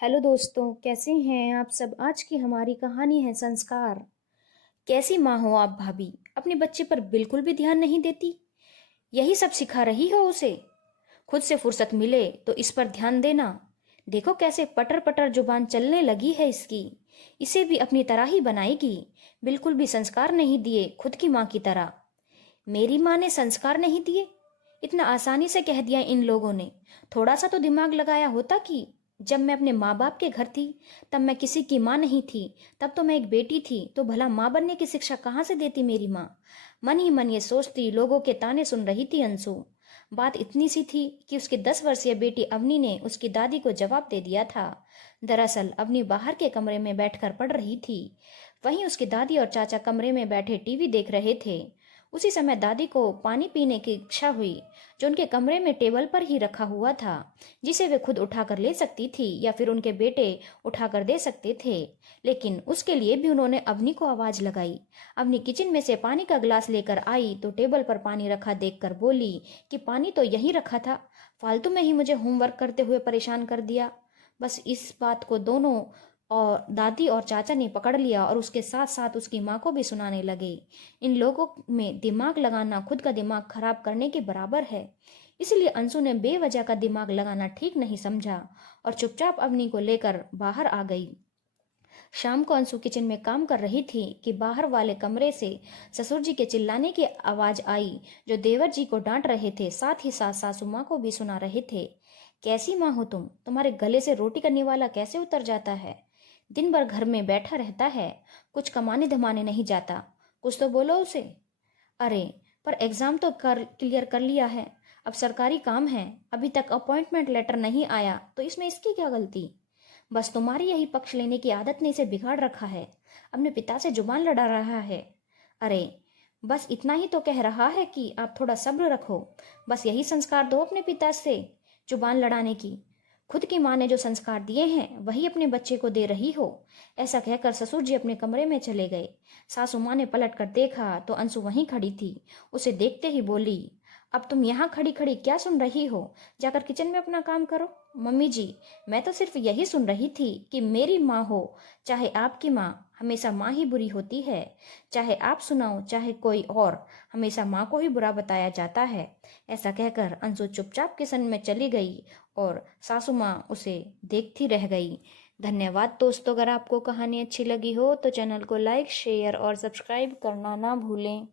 Hello दोस्तों, कैसे हैं आप सब। आज की हमारी कहानी है संस्कार। कैसी माँ हो आप भाभी, अपने बच्चे पर बिल्कुल भी ध्यान नहीं देती। यही सब सिखा रही हो उसे। खुद से फुर्सत मिले तो इस पर ध्यान देना। देखो कैसे पटर पटर जुबान चलने लगी है इसकी। इसे भी अपनी तरह ही बनाएगी। बिल्कुल भी संस्कार नहीं दिए खुद की माँ की तरह। मेरी माँ ने संस्कार नहीं दिए, इतना आसानी से कह दिया इन लोगों ने। थोड़ा सा तो दिमाग लगाया होता कि जब मैं अपने माँ बाप के घर थी तब मैं किसी की माँ नहीं थी। तब तो मैं एक बेटी थी, तो भला माँ बनने की शिक्षा कहाँ से देती मेरी माँ। मन ही मन ये सोचती लोगों के ताने सुन रही थी अंशु। बात इतनी सी थी कि उसकी 10 वर्षीय बेटी अवनी ने उसकी दादी को जवाब दे दिया था। दरअसल अवनी बाहर के कमरे में बैठकर पढ़ रही थी। वहीं उसकी दादी और चाचा कमरे में बैठे टीवी देख रहे थे। उसी समय दादी को पानी पीने की इच्छा हुई, जो उनके कमरे में टेबल पर ही रखा हुआ था, जिसे वे खुद उठाकर ले सकती थी या फिर उनके बेटे उठाकर दे सकते थे। लेकिन उसके लिए भी उन्होंने अवनी को आवाज लगाई। अवनी किचन में से पानी का गिलास लेकर आई तो टेबल पर पानी रखा देखकर बोली कि पानी तो यहीं रखा था, फालतू में ही मुझे होमवर्क करते हुए परेशान कर दिया। बस इस बात को दोनों और दादी और चाचा ने पकड़ लिया और उसके साथ साथ उसकी माँ को भी सुनाने लगे। इन लोगों में दिमाग लगाना खुद का दिमाग खराब करने के बराबर है। इसलिए अंशु ने बेवजह का दिमाग लगाना ठीक नहीं समझा और चुपचाप अवनी को लेकर बाहर आ गई। शाम को अंशु किचन में काम कर रही थी कि बाहर वाले कमरे से ससुर जी के चिल्लाने की आवाज आई, जो देवर जी को डांट रहे थे, साथ ही साथ सासू माँ को भी सुना रहे थे। कैसी माँ हो तुम, तुम्हारे गले से रोटी करने वाला कैसे उतर जाता है। दिन भर घर में बैठा रहता है, कुछ कमाने धमाने नहीं जाता। कुछ तो बोलो उसे। अरे पर एग्जाम तो क्लियर कर लिया है, अब सरकारी काम है, अभी तक अपॉइंटमेंट लेटर नहीं आया, तो इसमें इसकी क्या गलती। बस तुम्हारी यही पक्ष लेने की आदत ने इसे बिगाड़ रखा है। अपने पिता से जुबान लड़ा रहा है। अरे बस इतना ही तो कह रहा है कि आप थोड़ा सब्र रखो। बस यही संस्कार दो अपने पिता से, जुबान लड़ाने की। खुद की माँ ने जो संस्कार दिए हैं वही अपने बच्चे को दे रही हो। ऐसा कहकर ससुर जी अपने कमरे में चले गए। सासू माँ ने पलट कर देखा तो अंशु वहीं खड़ी थी। उसे देखते ही बोली, अब तुम यहाँ खड़ी खड़ी क्या सुन रही हो, जाकर किचन में अपना काम करो। मम्मी जी, मैं तो सिर्फ यही सुन रही थी कि मेरी माँ हो चाहे आपकी माँ, हमेशा माँ ही बुरी होती है। चाहे आप सुनाओ चाहे कोई और, हमेशा माँ को ही बुरा बताया जाता है। ऐसा कहकर अंशु चुपचाप किचन में चली गई और सासू माँ उसे देखती रह गई। धन्यवाद दोस्तों, अगर आपको कहानी अच्छी लगी हो तो चैनल को लाइक शेयर और सब्सक्राइब करना ना भूलें।